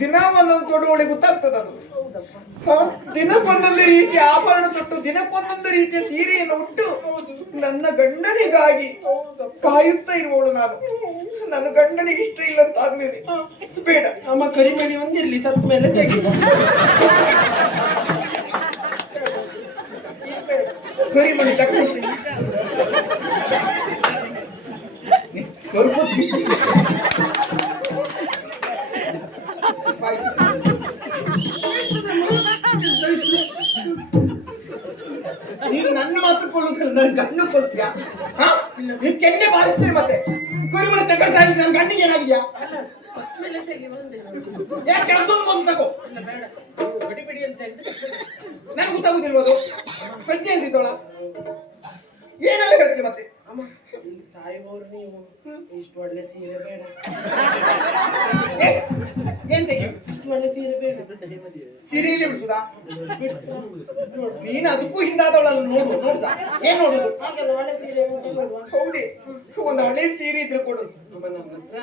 ದಿನ ಒಂದೊಂದು ತೊಡುವಳಿ ಗೊತ್ತಾಗ್ತದ ಅದು? ದಿನಕ್ಕೊಂದೊಂದು ರೀತಿಯ ಆಭರಣ ತೊಟ್ಟು ದಿನಕ್ಕೊಂದೊಂದು ರೀತಿಯ ಸೀರೆಯನ್ನು ಉಟ್ಟು ನನ್ನ ಗಂಡನಿಗಾಗಿ ಕಾಯುತ್ತಾ ಇರುವವಳು ನಾನು. ನನ್ನ ಗಂಡನಿಗೆ ಇಷ್ಟ ಇಲ್ಲ ಅಂತ ಆದ್ಮೇಲೆ ಬೇಡ. ಅಮ್ಮ ಕರಿಮಣಿ ಒಂದಿರ್ಲಿ ಸತ್ ಮೇಲೆ ತೆಗಿ ಕರಿಮಣಿ ತಕ್ಕೊಳ್ತೀನಿ ಗಂಡು ಕೊಡ್ತೀಯಾ ಹಾ? ನೀನ್ ಕೆನ್ನೆ ಬಾರಿಸ್ತೀರಿ ಮತ್ತೆ? ಕರಿಮಣಿ ತಗೊಂಡು ಸಾಯಿಸಿ ನನ್ನ ಗಂಡಿಗೆ ಏನಾಗಿದ್ಯಾ? ಯಾಕೆ ಅದೊಂದು ತಗೋ? ನನಗೆ ಗೊತ್ತಾಗುದಿಲ್ವದು ಪ್ರಜ್ಞೆ ಅಂತಿದ್ದೋಳ ಏನೆಲ್ಲ ಹೇಳ್ತೀರಿ ಮತ್ತೆ? ಸಾಯುವವರು ನೀವು ಇಷ್ಟು ಒಳ್ಳೆ ಸೀರೆ ಬೇಡ ಏನ್ ತೆಗಿ? ಇಷ್ಟು ಒಳ್ಳೆ ಸೀರೆ ಬೇಡ ಸೀರೆಯಲ್ಲಿ ಬಿಡಿಸುದಾ ನೀನು ಅದಕ್ಕೂ ಹಿಂದಾದವಳಲ್ಲ ನೋಡು ನೋಡ್ದ ಏನ್ ನೋಡುದು ಹಾಗೆಲ್ಲ ಒಳ್ಳೆ ಸೀರೆ ಉಂಟು ನೋಡುವ ಹೌದೇ ಒಂದು ಹಳೆ ಸೀರೆ ಇದ್ರೆ ಕೊಡು ಅಮ್ಮ ನಮ್ಮ ಹತ್ರ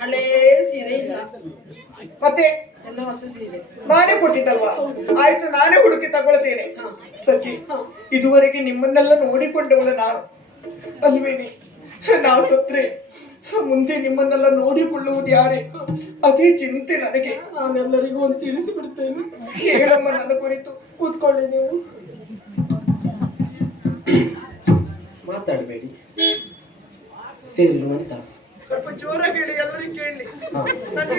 ಹಳೇ ಸೀರೆ ಇಲ್ಲ ಮತ್ತೆ ಎಲ್ಲ ಹೊಸ ಸೀರೆ ನಾನೇ ಕೊಟ್ಟಿದ್ದಲ್ವಾ? ಆಯ್ತು ನಾನೇ ಹುಡುಕಿ ತಗೊಳ್ತೇನೆ. ಸಖಿ ಇದುವರೆಗೆ ನಿಮ್ಮನ್ನೆಲ್ಲ ನೋಡಿಕೊಂಡವಳು ನಾನು. ಅಲ್ವೇನೆ? ನಾವು ಸತ್ರೆ ಮುಂದೆ ನಿಮ್ಮನ್ನೆಲ್ಲ ನೋಡಿಕೊಳ್ಳುವುದು ಯಾರೇ? ಅದೇ ಚಿಂತೆ ನನಗೆ. ನಾನೆಲ್ಲರಿಗೂ ಒಂದು ತಿಳಿಸಿಬಿಡ್ತೇನೆ. ಹೇಳಮ್ಮ ನನ್ನ ಕುರಿತು. ಕೂತ್ಕೊಳ್ಳಿ ನೀವು. ಮಾತಾಡಬೇಡಿ. ಸೇರಿರುವಂತ ಸ್ವಲ್ಪ ಜೋರ ಕೇಳಿ ಎಲ್ಲರಿಗೂ ಕೇಳಲಿ ಹಾ. ನನ್ನ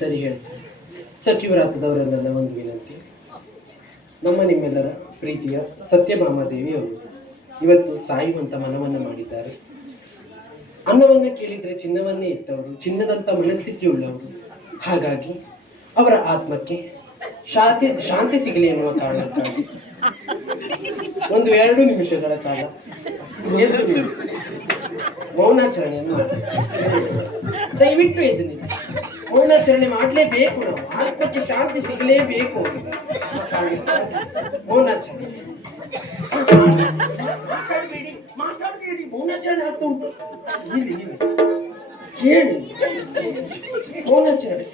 ಸರಿ, ಹೇಳಿ. ಒಂದು ವಿನಂತಿ. ನಮ್ಮ ನಿಮ್ಮೆಲ್ಲರ ಪ್ರೀತಿಯ ಸತ್ಯಭಾಮಾದೇವಿ ಅವರು ಇವತ್ತು ಸಾಯುವಂತ ಮನವನ್ನ ಮಾಡಿದ್ದಾರೆ. ಅನ್ನವನ್ನ ಕೇಳಿದ್ರೆ ಚಿನ್ನವನ್ನೇ ಇತ್ತವರು ಚಿನ್ನದಂತ ಮನಸ್ಥಿತಿ ಉಳ್ಳವರು. ಹಾಗಾಗಿ ಅವರ ಆತ್ಮಕ್ಕೆ ಶಾಂತಿ ಶಾಂತಿ ಸಿಗಲಿ ಎನ್ನುವ ಕಾರಣಕ್ಕಾಗಿ. ಒಂದು ಎರಡು ನಿಮಿಷಗಳ ಕಾಲ. ಎದ್ದು ನಿಲ್ಲಿ. ಮೌನಾಚರಣೆಯನ್ನು ಮಾಡಿ ದಯವಿಟ್ಟು ಎದ್ದು ನಿಲ್ಲಿ. ಮೌನಾಚರಣೆ ಮಾಡಲೇಬೇಕು ನಾವು. ಆತ್ಮಕ್ಕೆ ಶಾಂತಿ ಸಿಗಲೇಬೇಕು. ಮೌನಾಚರಣೆ. ಮಾತಾಡಬೇಡಿ ಮಾತಾಡಬೇಡಿ. ಮೌನಾಚರಣೆ ಆಗ್ತಾ ಉಂಟು. ಇಲ್ಲಿ ಇಲ್ಲಿ. ಹೇಳಿ ಮೌನಾಚರಣೆ.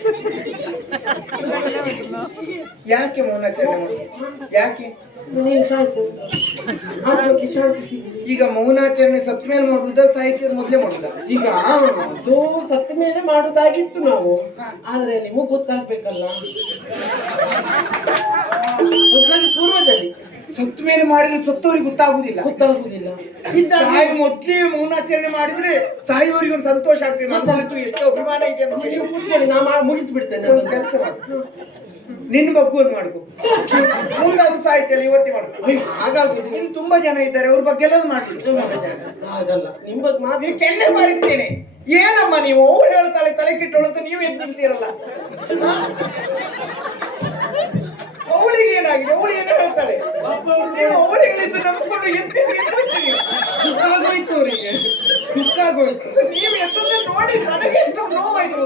ಯಾಕೆ ಮೌನಾಚರಣೆ ಮಾಡುದು ಯಾಕೆ? ನೀವು ಸಾಯಿಸು. ಆತ್ಮಕ್ಕೆ ಶಾಂತಿ ಸಿಗಲಿ ಈಗ ಮೌನಾಚರಣೆ ಸತ್ ಮೇಲೆ ಮಾಡುದ ಸಾಹಿತ್ಯದ ಮೊದಲೇ ಮಾಡುದ? ಈಗ ಅದು ಸತ್ತ ಮೇಲೆ ಮಾಡುದಾಗಿತ್ತು ನಾವು. ಆದ್ರೆ ನಿಮಗ್ ಗೊತ್ತಾಗ್ಬೇಕಲ್ಲ? ಅದ್ರಲ್ಲಿ ಪೂರ್ವದಲ್ಲಿ. ಸತ್ ಮೇಲೆ ಮಾಡಿದ್ರೆ ಸತ್ತವರಿಗೆ ಗೊತ್ತಾಗುದಿಲ್ಲ. ಗೊತ್ತಾಗುದಿಲ್ಲ. ಸಾಯಿ ಮೊದ್ಲೇ ಮೌನಾಚರಣೆ ಮಾಡಿದ್ರೆ ಸಾಯಿವರಿಗೆ ಒಂದು ಸಂತೋಷ ಆಗ್ತದೆ. ನನ್ನ ಕುರಿತು ಎಷ್ಟು ಅಭಿಮಾನ ಇದೆ ಅಂತ ನೀವು ಕೂತ್ಕೊಳ್ಳಿ ನಾ ಮಾ- ಬಿಡ್ತೇನೆ ಕೆಲಸ ಮಾಡು. ನಿನ್ನ ಬಗ್ಗೆ ಒಂದು ಮಾಡ್ಕೊ. ಮುಂದೆ ಅದು ಸಾಹಿತ್ಯ ಇವತ್ತೇ ಮಾಡ್ಕೊ. ಹಾಗಾಗಿ ನಿನ್ ತುಂಬಾ ಜನ ಇದ್ದಾರೆ ಅವ್ರ ಬಗ್ಗೆ ಎಲ್ಲ ಮಾಡ್ಲಿ ಹಾಗಲ್ಲ. ನಿಮ್ ಬಗ್ಗೆ ಮಾತು ನೀವು ಕೆನ್ನೆ ಮಾರಿಸ್ತೇನೆ. ಏನಮ್ಮ ನೀವು? ಅವ್ರು ಹೇಳ್ತಾಳೆ ತಲೆ ಕೆಟ್ಟೋಳು ಅಂತ ನೀವು ಎದ್ದು ನಿಂತೀರಲ್ಲ. ಅವಳಿಗೆ ಏನಾಗಿದೆ? ಅವಳು ಏನು ಹೇಳ್ತಾಳೆ? ನೀವು ಅವಳಿಗಳಿದ್ದು ನಂಬಿಕೊಂಡು ಎತ್ತಿ ನಿಂತ್ಬಿಟ್ರಿ. ಅವರಿಗೆ. ದುಃಖಾಗೋಯ್ತು. ನೀವು ಎದ್ದನ್ನೇ ನೋಡಿ ನನಗೆ ಎಷ್ಟು ನೋವಾಯ್ತು?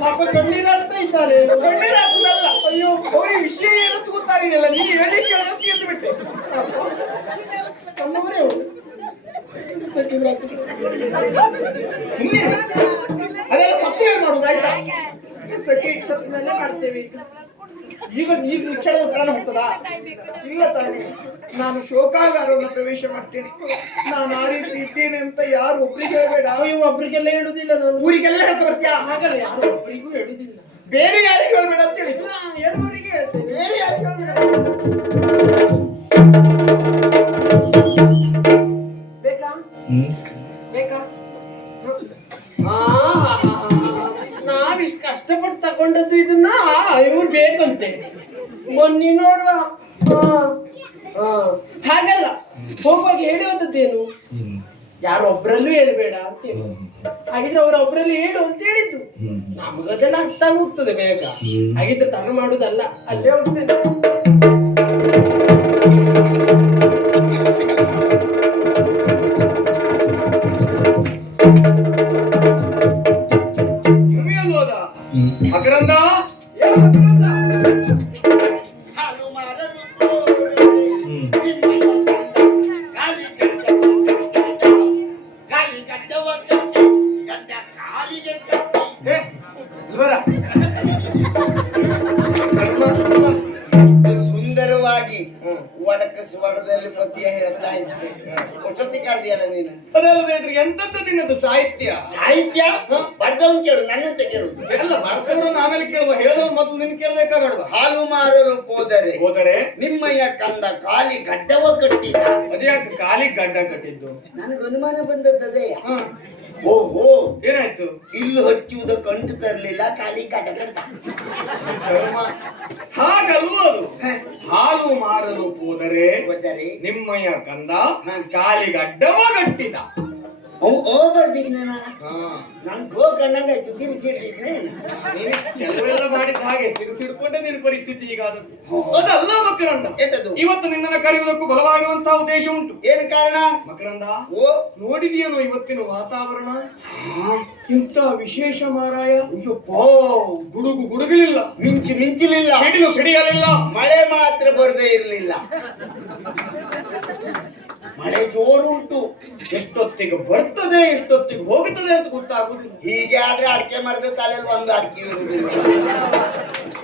ಪಾಪ ಕಣ್ಣೀರಾಗ್ತಾ ಇದ್ದಾರೆ ಕಣ್ಣೀರಾಗ್ತದಲ್ಲ ಅಯ್ಯೋ ಅವರಿಗೆ ವಿಷಯ ಏನು ಗೊತ್ತಾಗಿಲ್ಲ ನೀ ಹೇಳಿ ಕೇಳೋದಕ್ಕೆ ಎದ್ದು ಬಿಟ್ಟೆ. ನಮ್ಮವರೇ ಅದೆಲ್ಲ ಸತ್ಯ ಮಾಡುದು ಆಯ್ತಾ? ಸಖಿ ಸತ್ಮೇಲೆ ಮಾಡ್ತೇವೆ. ಈಗ ಈಗ ಈಗ ನಿಚ್ಚಳದ ಪ್ರಾಣ ಹೋಗ್ತದ ಇಲ್ಲ ತಾನೆ. ನಾನು ಶೋಕಾಗಾರವನ್ನು ಪ್ರವೇಶ ಮಾಡ್ತೇನೆ. ನಾನು ಆ ರೀತಿ ಇದ್ದೇನೆ ಅಂತ ಯಾರು ಒಬ್ರಿಗೆ ಹೇಳಬೇಡ. ನೀವು ಒಬ್ರಿಗೆಲ್ಲ ಹೇಳುದಿಲ್ಲ ನಾನು. ಊರಿಗೆಲ್ಲ ಹೇಳ್ತಾ ಬರ್ತೀಯ? ಹಾಗಲ್ಲ ಯಾರು ಒಬ್ಬರಿಗೂ ಹೇಳುದಿಲ್ಲ. ಬೇರೆ ಯಾರಿಗೆ ಹೇಳ್ಬೇಡ ಅಂತ ಹೇಳಿದ್ರು ಬೇರೆ ಯಾರಿಗೆ ಹೇಳ್ಬೇಡ ಹಾಗಿದ್ರೆ ಅವ್ರ ಒಬ್ಬರಲ್ಲಿ ಹೇಳು ಅಂತ ಹೇಳಿದ್ದು. ನಮಗದೆಲ್ಲ ಅರ್ಥ ಹೋಗ್ತದೆ ಬೇಗ. ಹಾಗಿದ್ರೆ ತಾನು ಮಾಡುದಲ್ಲ ಅಲ್ಲೇ ಹೋಗ್ತದೆ. ಮಕರಂದ ಒಡಕ ಸ್ವರದಲ್ಲಿ ಪದ್ಯ ಹೇಳ್ತಾ ಇದ್ದೆ. ಕಾಡ್ದಿಯಲ್ಲ ನೀನು? ಅದಲ್ಲದೇನ್ರಿ ಎಂತದ್ದು ನಿನ್ನದು ಸಾಹಿತ್ಯ? ಸಾಹಿತ್ಯ? ಬರ್ದವನ್ ಕೇಳು ನನ್ನಂತ ಕೇಳು. ಎಲ್ಲ ಬರ್ತವ್ರನ್ನ ಆಮೇಲೆ ಕೇಳುವ ಹೇಳುವ ಮೊದಲು ನಿನ್ ಕೇಳ್ಬೇಕಾ ಬೇಡವಾ ಹಾಲು ಮಾರಲು ಹೋದರೆ ಹೋದರೆ? ನಿಮ್ಮಯ್ಯ ಕಂದ ಕಾಲಿ ಗಡ್ಡವ ಕಟ್ಟಿದ. ಅದ್ಯಾಕೆ ಕಾಲಿ ಗಡ್ಡ ಕಟ್ಟಿದ್ದು? ನನಗೆ ಅನುಮಾನ ಬಂದದ್ದದೇ ಓ ಓಹೋ ಏನಾಯ್ತು? ಇಲ್ಲಿ ಹಚ್ಚುವುದ ಕಂಡು ತರಲಿಲ್ಲ ಕಾಲಿ ಗಡ್ಡ ಕಟ್ಟ. ಹಾಲು ಮಾರಲು ಹೋದರೆ ನಿಮ್ಮಯ ನಿಮ್ಮಯ್ಯ ಕಂದ ಕಾಲಿಗಡ್ಡವ ಗಟ್ಟಿದ. ಓ ಬರ್ದಿದ್ನ ಹಾ. ನನ್ ಗೋ ಕಣ್ಣಂಗಾಯ್ತು ತಿರ್ಸಿಟ್ಟಿದ್ನೆ ನೀನು. ಕೆಲವೆಲ್ಲ ಮಾಡಿದ ಹಾಗೆ ತಿರುಸಿಡ್ಕೊಂಡೆ ನಿನ್ನ ಪರಿಸ್ಥಿತಿ ಈಗ ಅದು. ಅದಲ್ಲ ಮಕರಂದ. ಎಂತದ್ದು? ಇವತ್ತು ನಿನ್ನನ್ನು ಕರೆಯುವುದಕ್ಕೂ ಬಲವಾಗಿರುವಂತಹ ಉದ್ದೇಶ ಉಂಟು. ಏನು ಕಾರಣ? ಮಕರಂದ ಓ. ನೋಡಿದೆಯೇನೋ ಇವತ್ತಿನ ವಾತಾವರಣ? ಇಂತ ವಿಶೇಷ ಮಾರಾಯ? ಅಯ್ಯಪ್ಪ ಗುಡುಗು ಗುಡುಗಲಿಲ್ಲ. ಮಿಂಚು ಮಿಂಚಲಿಲ್ಲ. ಸಿಡಿಲು ಸಿಡಿಯಲಿಲ್ಲ. ಮಳೆ ಮಾತ್ರ ಬರದೇ ಇರಲಿಲ್ಲ. ಮಳೆ ಜೋರುಂಟು ಎಷ್ಟೊತ್ತಿಗೆ ಬರ್ತದೆ ಎಷ್ಟೊತ್ತಿಗೆ ಹೋಗುತ್ತದೆ ಅಂತ ಗೊತ್ತಾಗುದಿಲ್ಲ. ಹೀಗೆ ಆದ್ರೆ ಅಡಿಕೆ ಮಾಡಿದ್ರೆ ತಲೆಯಲ್ಲಿ ಒಂದು ಅಡಿಕೆ ಇರುವುದಿಲ್ಲ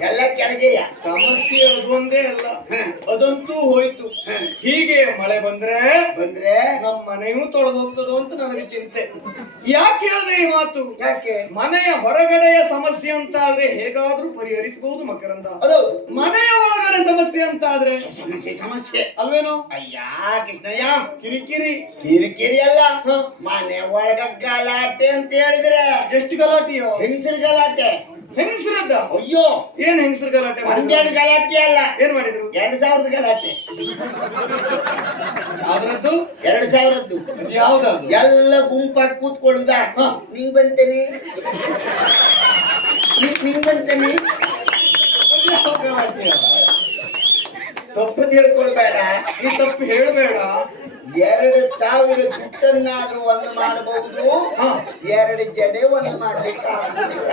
ಎಲ್ಲ ಕೆಳಗೆಯ. ಸಮಸ್ಯೆ ಅದೊಂದೇ ಅಲ್ಲ. ಅದಂತೂ ಹೋಯ್ತು. ಹೀಗೆ ಮಳೆ ಬಂದ್ರೆ ಬಂದ್ರೆ ನಮ್ಮ ಮನೆಯೂ ತೊಳೆದು ಹೋಗ್ತದೋ ಅಂತ ನನಗೆ ಚಿಂತೆ. ಯಾಕೆ ಹೇಳಿದೆ ಈ ಮಾತು? ಯಾಕೆ? ಮನೆಯ ಹೊರಗಡೆಯ ಸಮಸ್ಯೆ ಅಂತ ಆದ್ರೆ ಹೇಗಾದ್ರೂ ಪರಿಹರಿಸಬಹುದು ಮಕರಂದ. ಅದು ಮನೆಯ ಒಳಗಡೆ ಸಮಸ್ಯೆ ಅಂತ ಆದ್ರೆ? ಸಮಸ್ಯೆ ಸಮಸ್ಯೆ. ಅಲ್ವೇನೋ? ಅಯ್ಯ ಕೃಷ್ಣಯ್ಯ. ಕಿರಿಕಿರಿ. ಕಿರಿಕಿರಿ. ಹ. ಮನೆ ಒಳಗ ಗಲಾಟೆ ಅಂತ ಹೇಳಿದ್ರೆ. ಎಷ್ಟು ಗಲಾಟೆಯೋ ಹೆಂಗಸರ್ ಗಲಾಟೆ? ಹೆಂಗಸರದ್ದ? ಅಯ್ಯೋ. ಏನ್ ಹೆಂಗಸರ್ ಗಲಾಟೆ ಹನ್ನೆರಡು ಒಂದೆರಡು ಗಲಾಟೆ ಅಲ್ಲ. ಏನ್ ಮಾಡಿದ್ರು? ಎರಡ್ ಸಾವಿರದ ಗಲಾಟೆ. ಅದ್ರದ್ದು ಎರಡ್ ಸಾವಿರದ್ದು. ಯಾವ್ದು ಎಲ್ಲ ಗುಂಪಾಗಿ ಕೂತ್ಕೊಳ್ಳುದ. ನಿಂಗ್ ಬಂತೇನಿ? ನಿ- ನಿಂಗ್ ಬಂತೇನಿ? ಅದು ಗಲಾಟೆ ತಪ್ಪು ತಿಳ್ಕೊಳ್ಬೇಡ. ನೀ ತಪ್ಪು ಹೇಳಬೇಡ. ಎರಡು ಸಾವಿರ ದುಡ್ಡನ್ನಾದ್ರೂ ಒಂದು ಮಾಡಬಹುದು. ಎರಡು ಜಡೆ ಒಂದು ಮಾಡ್ಲಿಕ್ಕೆ ಆಗುದಿಲ್ಲ.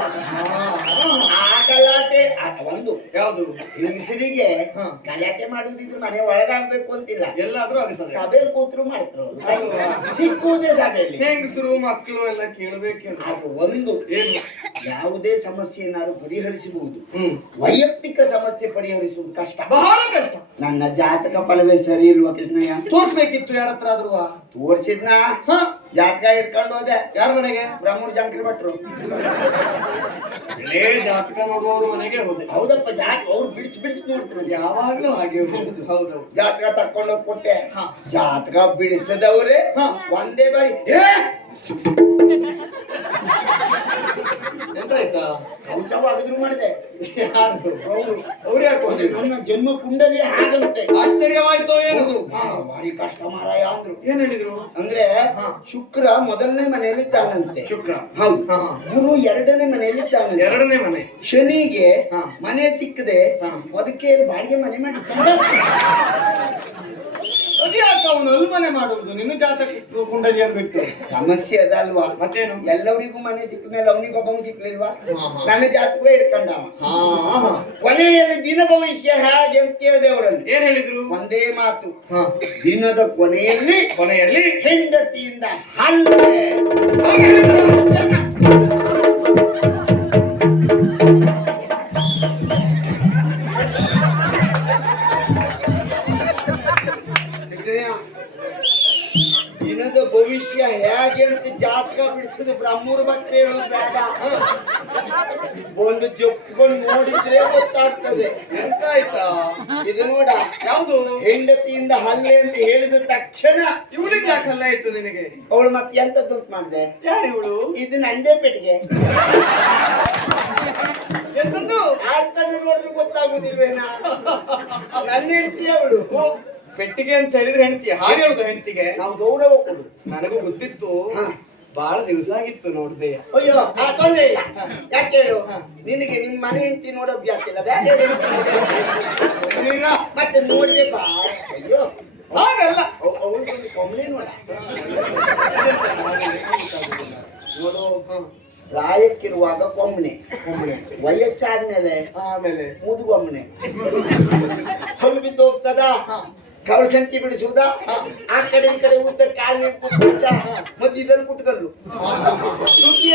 ಆ ಗಲಾಟೆ ಒಂದು. ಯಾವುದು? ಹೆಂಗಸರಿಗೆ. ಗಲಾಟೆ ಮಾಡುದಿದ್ರು ಮನೆ ಒಳಗಾಗ್ಬೇಕು ಅಂತಿಲ್ಲ. ಎಲ್ಲಾದ್ರೂ ಆಗ್ತದೆ. ಸಭೆಯಲ್ಲಿ ಕೂತ್ರು ಮಾಡ್ತರು? ಸಿಕ್ಕುವುದೇ ಸಭೆಯಲ್ಲಿ. ಹೆಂಗಸರು ಮಕ್ಕಳು ಎಲ್ಲ ಕೇಳಬೇಕು ಅದು ಒಂದು. ಏನು? ಯಾವುದೇ ಸಮಸ್ಯೆಯನ್ನಾದ್ರೂ ಪರಿಹರಿಸಬಹುದು. ವೈಯಕ್ತಿಕ ಸಮಸ್ಯೆ ಪರಿಹರಿಸುವುದು ಕಷ್ಟ. ಬಹಳ ಕಷ್ಟ. ನನ್ನ ಜಾತಕ ಫಲವೇ ಸರಿ ಇಲ್ವಾ ಕೃಷ್ಣಯ್ಯ? ತೋರ್ಸ್ಬೇಕಿತ್ತು ಯಾರ ಹತ್ರ ಆದ್ರು ತೋರ್ಸಿದ್ನ ಜಾತಕ ಇಟ್ಕೊಂಡು ಹೋದೆ? ಯಾರ ಮನೆಗೆ? ಬ್ರಾಹ್ಮಣ ಶಂಕರ ಭಟ್ರು. ಒಳ್ಳೆ ಜಾತಕ ನೋಡುವವರು ಮನೆಗೆ ಹೋದೆ. ಹೌದಪ್ಪ ಜಾತಕ ಅವ್ರು ಬಿಡಿಸಿ ಬಿಡಿಸಿ ನೋಡ್ತಾರೆ ಯಾವಾಗ್ಲೂ ಹಾಗೆ ಹೌದು ಹೌದು. ಜಾತಕ ತಕ್ಕೊಂಡು ಕೊಟ್ಟೆ. ಹಾ. ಜಾತಕ ಬಿಡಿಸದವ್ರೆ. ಹ. ಒಂದೇ ಬಾರಿ. ಎಂತಾಯ್ತಾ ಕೌಚ ಒಗದ್ರು ಮಾಡಿದೆ. ಅವ್ರು ಯಾಕೆ? ನನ್ನ ಜನ್ಮ ಕುಂಡಲಿ ಹಾಗಂತೆ ಆಶ್ಚರ್ಯವಾಯ್ತು ಏನು ಭಾರಿ ಕಷ್ಟ ಮಾರಾಯ ಅಂದ್ರು. ಏನ್ ಹೇಳಿದ್ರು? ಅಂದ್ರೆ ಹ. ಶುಕ್ರ ಮೊದಲನೇ ಮನೆಯಲ್ಲಿ ಇದ್ದಾನಂತೆ ಶುಕ್ರ. ಹೌದು. ಗುರು ಎರಡನೇ ಮನೆಯಲ್ಲಿ ತಾನ ಎರಡನೇ ಮನೆ. ಶನಿಗೆ ಹ. ಮನೆ ಸಿಕ್ಕದೆ. ಅದಕ್ಕೆ ಬಾಡಿಗೆ ಮನೆ ಮಾಡಿದ್ದಾನೆ. ಅವನು ಅಲ್ಮನೆ ಮಾಡುವುದು ನಿನ್ನ ಜಾತಕ ಕುಂಡಲಿಯನ್ನು ಬಿಟ್ಟು. ಸಮಸ್ಯೆ ಅದಲ್ವಾ? ಮತ್ತೇನು ಎಲ್ಲರಿಗೂ ಮನೆ ಸಿಕ್ಕ ಮೇಲೆ ಅವನಿಗೊಬ್ಬ ಸಿಕ್ಲಿಲ್ವಾ. ನನ್ನ ಹಾ ಹಾ. ಕೊನೆಯಲ್ಲಿ ದಿನ ಭವಿಷ್ಯ ಹೇಗೆ ಅಂತ ಕೇಳಿದೆ ಅವರಲ್ಲಿ ಏನ್ ಹೇಳಿದ್ರು? ಒಂದೇ ಮಾತು. ದಿನದ ಕೊನೆಯಲ್ಲಿ ಕೊನೆಯಲ್ಲಿ ಹೆಂಡತಿಯಿಂದ ಹಲ್ಲೆ ಹೇಳೋದು ಬೇಡ. ಒಂದು ಜಪ್ಕೊಂಡು ನೋಡಿದ್ರೆ ಗೊತ್ತಾಗ್ತದೆ. ಎಂತಾಯ್ತಾ? ಇದು ನೋಡ. ಯಾವುದು? ಹೆಂಡತಿಯಿಂದ ಹಲ್ಲೆ ಅಂತ ಹೇಳಿದ ತಕ್ಷಣ ಇವಳಿಗೆ ಯಾಕೆ ಹಲ್ಲ ಆಯ್ತು ನಿನಗೆ? ಅವಳು ಮತ್ತೆ ಎಂತ ಅಂತ ಮಾಡಿದೆ. ಯಾರು ಇವಳು? ಇದು ನಂದೇ ಪೆಟ್ಟಿಗೆ. ಎಂತದ್ದು? ಆಳ್ತಾನೆ ನೋಡಿದ್ರೆ ಗೊತ್ತಾಗುದಿಲ್ವೇನಾ? ನನ್ನ ಹೆಂಡತಿ ಅವಳು. ಪೆಟ್ಟಿಗೆ ಅಂತ ಹೇಳಿದ್ರೆ ಹೆಂಡತಿ. ಹಾಗೆ ಹೇಳುದು ಹೆಂಡತಿಗೆ? ನಾವು ಗೌರವ ಕೊಡು ನನಗೂ ಗೊತ್ತಿತ್ತು. ಹ. ಬಹಳ ದಿವಸ ಆಗಿತ್ತು ನೋಡ್ದೆ. ಅಯ್ಯೋ ಆ, ತೊಂದ್ರೆ ಇಲ್ಲ. ಯಾಕೆ ಹೇಳು? ನಿನಗೆ ನಿನ್ ಮನೆ ಹೆಂಡತಿ ನೋಡೋ ಯಾಕಿಲ್ಲ ಇಲ್ಲ? ಬೇರೆ ಅಭ್ಯಾಸ ಮತ್ತೆ ನೋಡ್ದೆ ಬಾ. ಅಯ್ಯೋ ಹಾಗಲ್ಲ. ಅವಳು ಕೊಂಬಳೆ ನೋಡ. ನೋಡು ಪ್ರಾಯಕ್ಕಿರುವಾಗ ಕೊಮ್ಮನೆ ಒಮ್ಮೆ ವಯಸ್ಸಾದ್ಮೇಲೆ ಆಮೇಲೆ. ಮುದುಗೊಮ್ಮನೆ ಹೊಲು ಬಿದ್ದು ಹೋಗ್ತದ ಕವಳ ಸಂತಿ ಬಿಡಿಸುವುದ? ಆ ಕಡೆ ಈ ಕಡೆ ಉದ್ದ ಕಾಲ್ ಕುಟ್ಟ ఇద్దరు పుట్టుకళ్ళు శుద్ధి